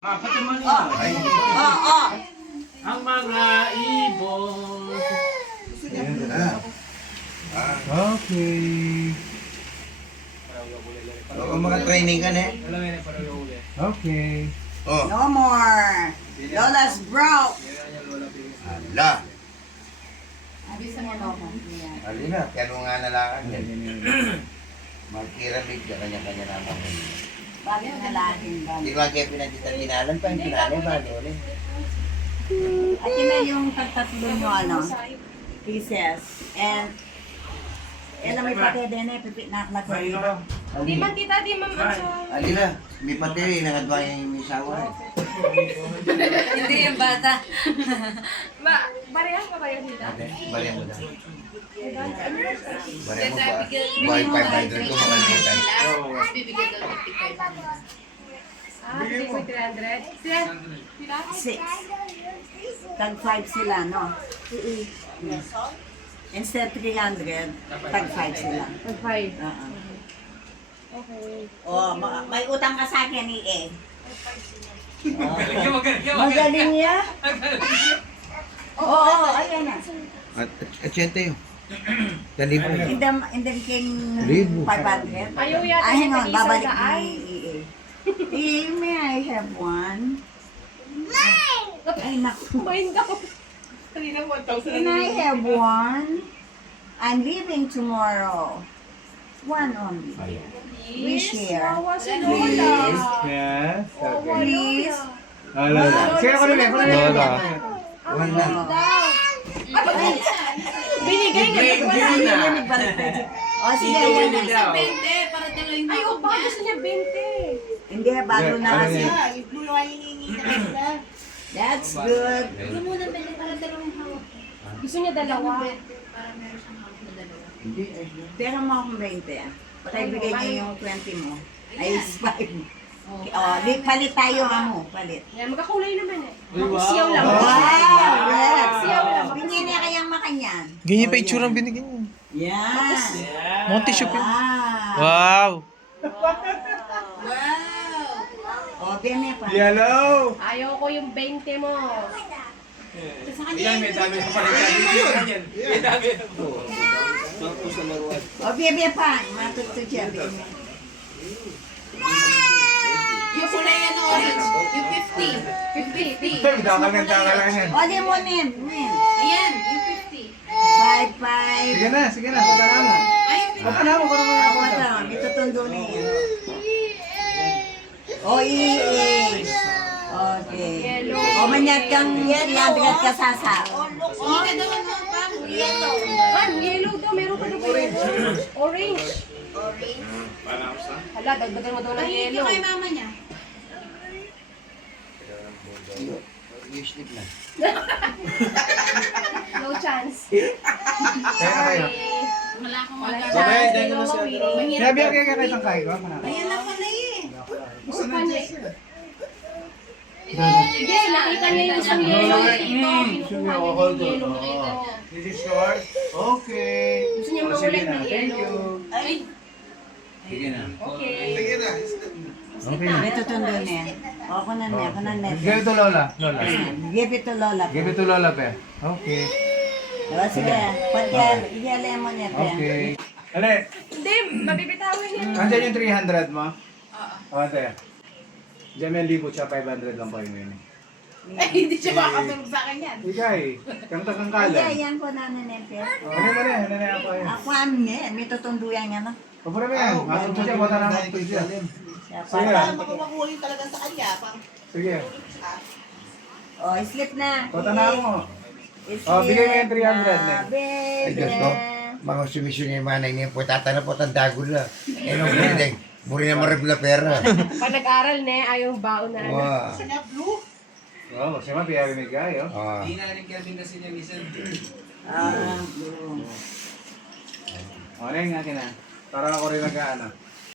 Pati mo niya. Ang mga ibon. Ayan na. Okay. Oo, mga training ka na eh. Okay. Oh, No more. Lola's broke. ala. Abisa mo, Lola. Alina, kaya nga nalangan yan. Magkiramig ka kanya-kanya naman. Bakit na laging Hindi balik? ko kaya pinagtitinalan pa, yung pinalan ba? Ulit. At yun na yung pagtatlo nyo, ano, pieces. And, alam mo pati din eh, pipit na ako na Di man tita, di man Alina, may pati, nakadwa yung may sawa eh. Hindi yung bata. Barehas pa kayo tita? Ate, balihan mo na. Balihan mo ba? Bigyan Buhay 500 ko makalimutan. Bibigyan daw 55. Bigyan ko 300. Sila? Sila? 6. Tag 5 sila, no? Instead 300, tag 5 sila. Tag 5. Okay. Oh, may utang ka sa akin, eh. Magaling niya? Oo, ayan na. At siyente yun. Dalibo. Hindi king Libo. 500. Ayaw yata Ah, hang on, yung babalik isang daan. ni may I have one? Ay, naku. Kumain daw. Kanina 1,000. Can I have one? I'm leaving tomorrow. One only. We share. Wawa si Please. Lola. Yes. Okay. Please. Lola. Sige, ako na. Lola. One lang. Binigay na. O, sige, yan na. Ay, o ba? Gusto niya 20. Hindi, bago na kasi. Ah. That's good. Gusto niya dalawa. Hindi, Pero mo akong 20 ah. Patay bigay niya yung 20 mo. Ay, 5. Palit tayo mo. Palit. Yan, magkakulay naman eh. Siyaw lang. Wow! Yes! Siyaw lang. Bingin niya kayang makanyan. Ganyan pa itsura ang binigyan niyo. Yan. Monty Shop yun. Wow. Wow! O, bine pa. Yellow. Ayaw ko yung 20 mo. Yan, may dami na pala yan. May dami. O, bebe pa. Matuto siya, bebe. Yung kulay ano orange. Yung 50. 50. Dakal. O, di mo, Nen. Ayan, yung 50. 5. Sige na. Punta na mo. Punta na mo. Ako ito, itutundo niya. O, Okay. O, manyat kang 300 ka sasa. Yellow daw. Meron ka daw orange. Orange. Hala, dagdagan mo daw ng yellow. Mama niya. you sleep na. No chance. Kaya kayo. Wala akong Wala magagawa. chance. Hindi mo mawili. Sinabi ako kaya kitang kain ko. Ayan lang pala eh. Gusto pa niya. Hindi, nakita niya yung isang yellow. Ito, kinukuha niya yung yellow. Nakita niya. This is yours? Okay. Gusto niya O, mawala sige na. ng Thank yellow. you. Ay, Sige na. Okay. Okay na. Itutundo niya. O, ako na niya. Give it to Lola. Lola. Give it to Lola. Give it to Lola, pe. Okay. O, sige. Pagka, iyala mo niya, pe. Okay. Ale, Hindi, mabibitawin niya. andyan yung 300 mo? Oo. Ate. Diyan may libo siya, 500 lang pa yung yun. ay, hindi siya makakatulog sa akin yan. Ikay, kang Ay, takangkalan. ayan po na pe. Ano mo na, ano na ako yun. Ako ano niya, may tutunduyan niya, no? Kapura mo yan, matutun siya, wala na akong siya. Siya, Sige. para. Makumakuhin talaga sa kanya. Sige, O, sleep na. kota na mo. Sleep O, bigay mo yung 300 na. Ay, Diyos Baby. ko. Mga sumisyon niya yung manay niya. Putata na po, tandagol na. Eh, nung building. Buri na maribla pera. Pag nag-aral na, ayaw baon na. Wow. Kanya blue. Oo, kasi mapiyari may kayo. Ah. Hindi na rin kasi niya minsan. Ah, O, ano yung akin na. Para ako rin nag-ano.